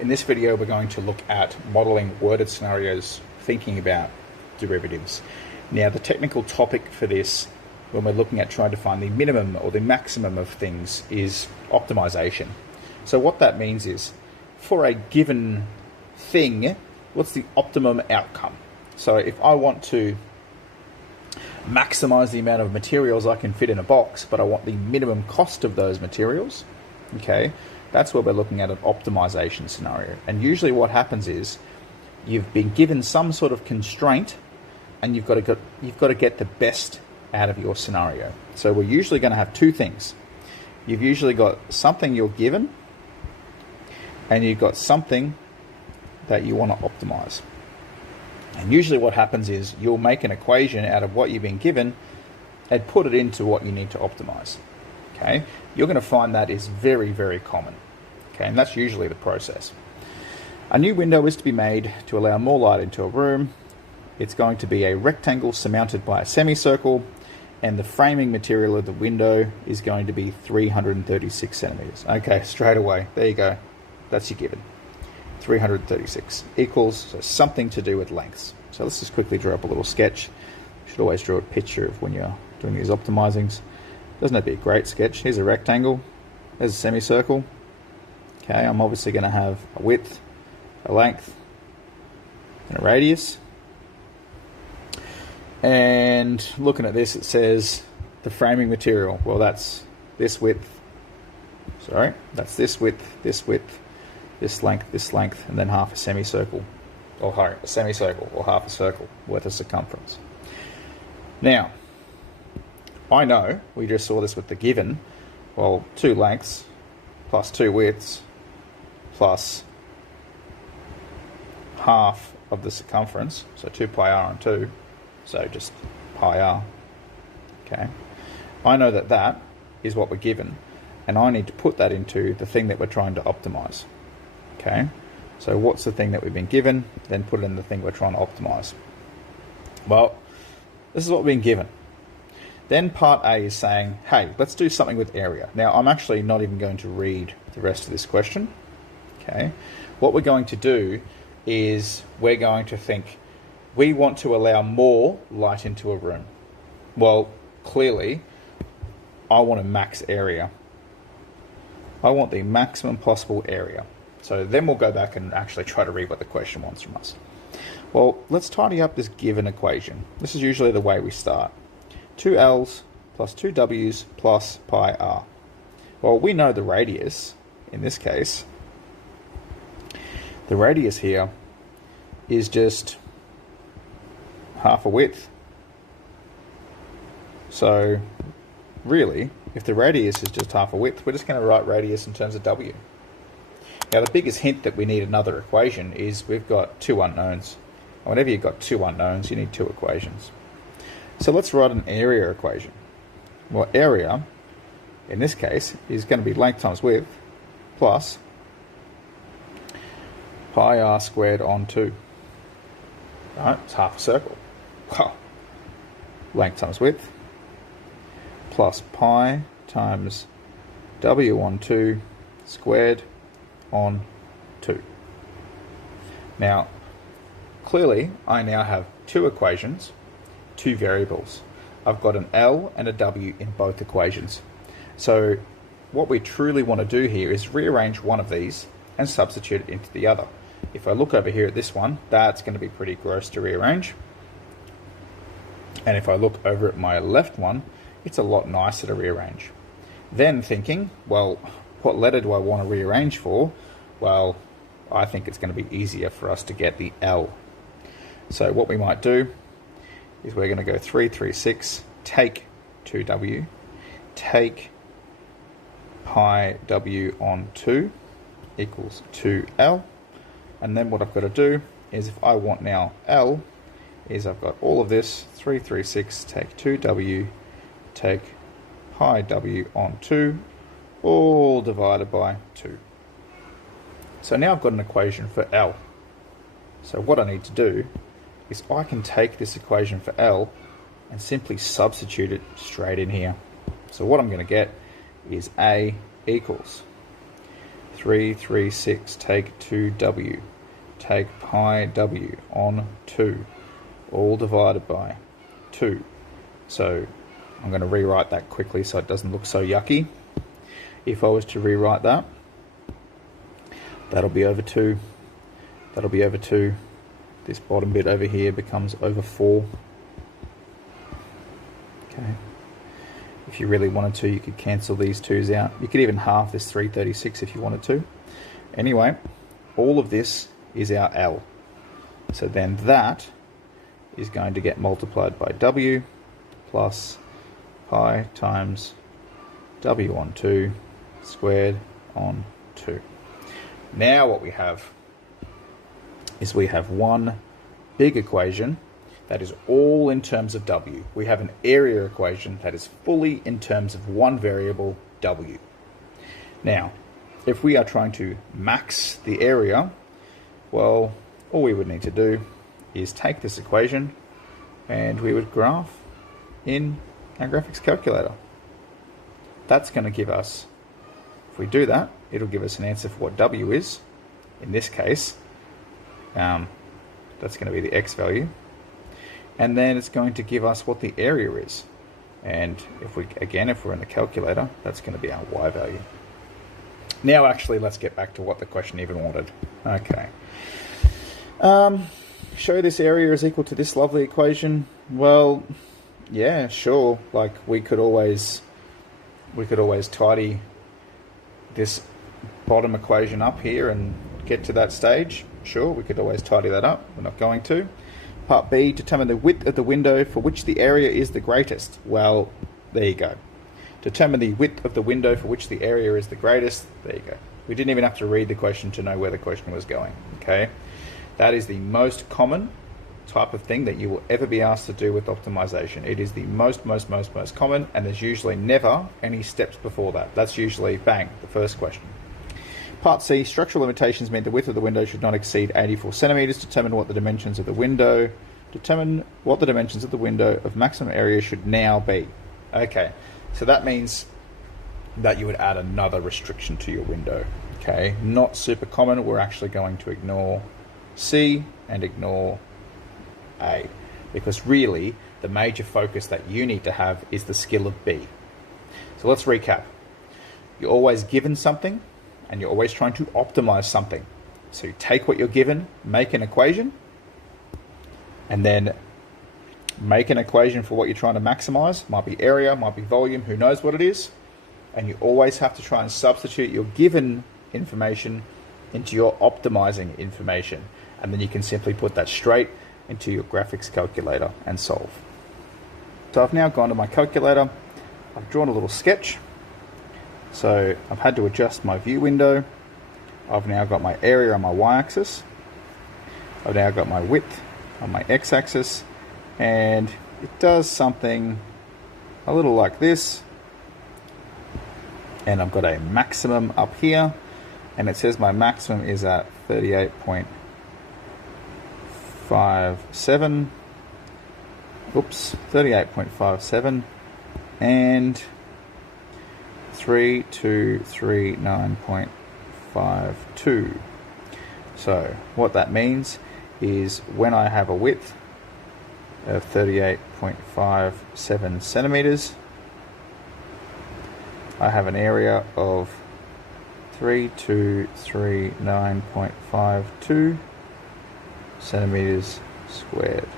In this video, we're going to look at modeling worded scenarios, thinking about derivatives. Now, the technical topic for this, when we're looking at trying to find the minimum or the maximum of things, is optimization. So what that means is, for a given thing, what's the optimum outcome? So if I want to maximize the amount of materials I can fit in a box, but I want the minimum cost of those materials, okay, that's where we're looking at an optimization scenario. And usually what happens is you've been given some sort of constraint and you've got to get the best out of your scenario. So we're usually going to have two things. You've usually got something you're given and you've got something that you want to optimize. And usually what happens is you'll make an equation out of what you've been given and put it into what you need to optimize. Okay, you're going to find that is very, very common. Okay, and that's usually the process. A new window is to be made to allow more light into a room. It's going to be a rectangle surmounted by a semicircle, and the framing material of the window is going to be 336 centimeters. Okay, straight away, there you go. That's your given. 336 equals, so something to do with lengths. So let's just quickly draw up a little sketch. You should always draw a picture of when you're doing these optimizings. Doesn't have to be a great sketch. Here's a rectangle, there's a semicircle. Okay, I'm obviously going to have a width, a length, and a radius. And looking at this, it says the framing material. Well, that's this width. Sorry, that's this width, this length, and then half a semicircle, or half a circle worth of circumference. Now, I know, we just saw this with the given, well, 2 lengths plus 2 widths plus half of the circumference, so 2 pi r on 2, so just pi r, okay? I know that that is what we're given, and I need to put that into the thing that we're trying to optimize, okay? So what's the thing that we've been given, then put it in the thing we're trying to optimize. Well, this is what we've been given. Then part A is saying, hey, let's do something with area. Now, I'm actually not even going to read the rest of this question. Okay. What we're going to do is we're going to think, we want to allow more light into a room. Well, clearly, I want a max area. I want the maximum possible area. So then we'll go back and actually try to read what the question wants from us. Well, let's tidy up this given equation. This is usually the way we start. 2 L's plus 2 W's plus pi r. Well, we know the radius, in this case. The radius here is just half a width. So, really, if the radius is just half a width, we're just going to write radius in terms of W. Now, the biggest hint that we need another equation is we've got 2 unknowns. And whenever you've got 2 unknowns, you need 2 equations. So let's write an area equation. Well, area, in this case, is going to be length times width plus pi r squared on 2. Right, it's half a circle. Wow. Length times width plus pi times w on 2 squared on 2. Now, clearly, I now have 2 equations, 2 variables. I've got an L and a W in both equations. So what we truly want to do here is rearrange one of these and substitute it into the other. If I look over here at this one, that's going to be pretty gross to rearrange. And if I look over at my left one, it's a lot nicer to rearrange. Then thinking, well, what letter do I want to rearrange for? Well, I think it's going to be easier for us to get the L. So what we might do is we're going to go 336, take 2w, take pi w on 2 equals 2l. And then what I've got to do is, if I want now L, is I've got all of this, 336, take 2w, take pi w on 2, all divided by 2. So now I've got an equation for L. So what I need to do is I can take this equation for L and simply substitute it straight in here. So what I'm going to get is A equals 336, take 2w, take pi w on 2, all divided by 2. So I'm going to rewrite that quickly so it doesn't look so yucky. If I was to rewrite that, that'll be over 2, that'll be over 2. This bottom bit over here becomes over 4. Okay. If you really wanted to, you could cancel these 2's out. You could even halve this 336 if you wanted to. Anyway, all of this is our L. So then that is going to get multiplied by W plus pi times W on 2 squared on 2. Now what we have is we have one big equation that is all in terms of W. We have an area equation that is fully in terms of one variable, W. Now, if we are trying to max the area, well, all we would need to do is take this equation and we would graph in our graphics calculator. That's going to give us, if we do that, it'll give us an answer for what W is. In this case, that's going to be the X value. And then it's going to give us what the area is. And if we're in the calculator, that's going to be our Y value. Now actually, let's get back to what the question even wanted. Okay. Show this area is equal to this lovely equation. Well, yeah, sure. Like we could always tidy this bottom equation up here and get to that stage. Sure, we could always tidy that up. We're not going to. Part B, determine the width of the window for which the area is the greatest. Well, there you go. Determine the width of the window for which the area is the greatest. There you go. We didn't even have to read the question to know where the question was going. Okay, that is the most common type of thing that you will ever be asked to do with optimization. It is the most common, and there's usually never any steps before that. That's usually, bang, the first question. Part C, structural limitations mean the width of the window should not exceed 84 centimeters. Determine what the dimensions of the window. Determine what the dimensions of the window of maximum area should now be. Okay, so that means that you would add another restriction to your window. Okay, not super common. We're actually going to ignore C and ignore A, because really the major focus that you need to have is the skill of B. So let's recap. You're always given something, and you're always trying to optimize something. So you take what you're given, make an equation, and then make an equation for what you're trying to maximize. Might be area, might be volume, who knows what it is. And you always have to try and substitute your given information into your optimizing information. And then you can simply put that straight into your graphics calculator and solve. So I've now gone to my calculator. I've drawn a little sketch. So I've had to adjust my view window. I've now got my area on my y-axis. I've now got my width on my x-axis, and it does something a little like this. And I've got a maximum up here, and it says my maximum is at 38.57. Oops, 38.57, and 3239.52. So what that means is when I have a width of 38.57 centimeters, I have an area of 3239.52 centimeters squared.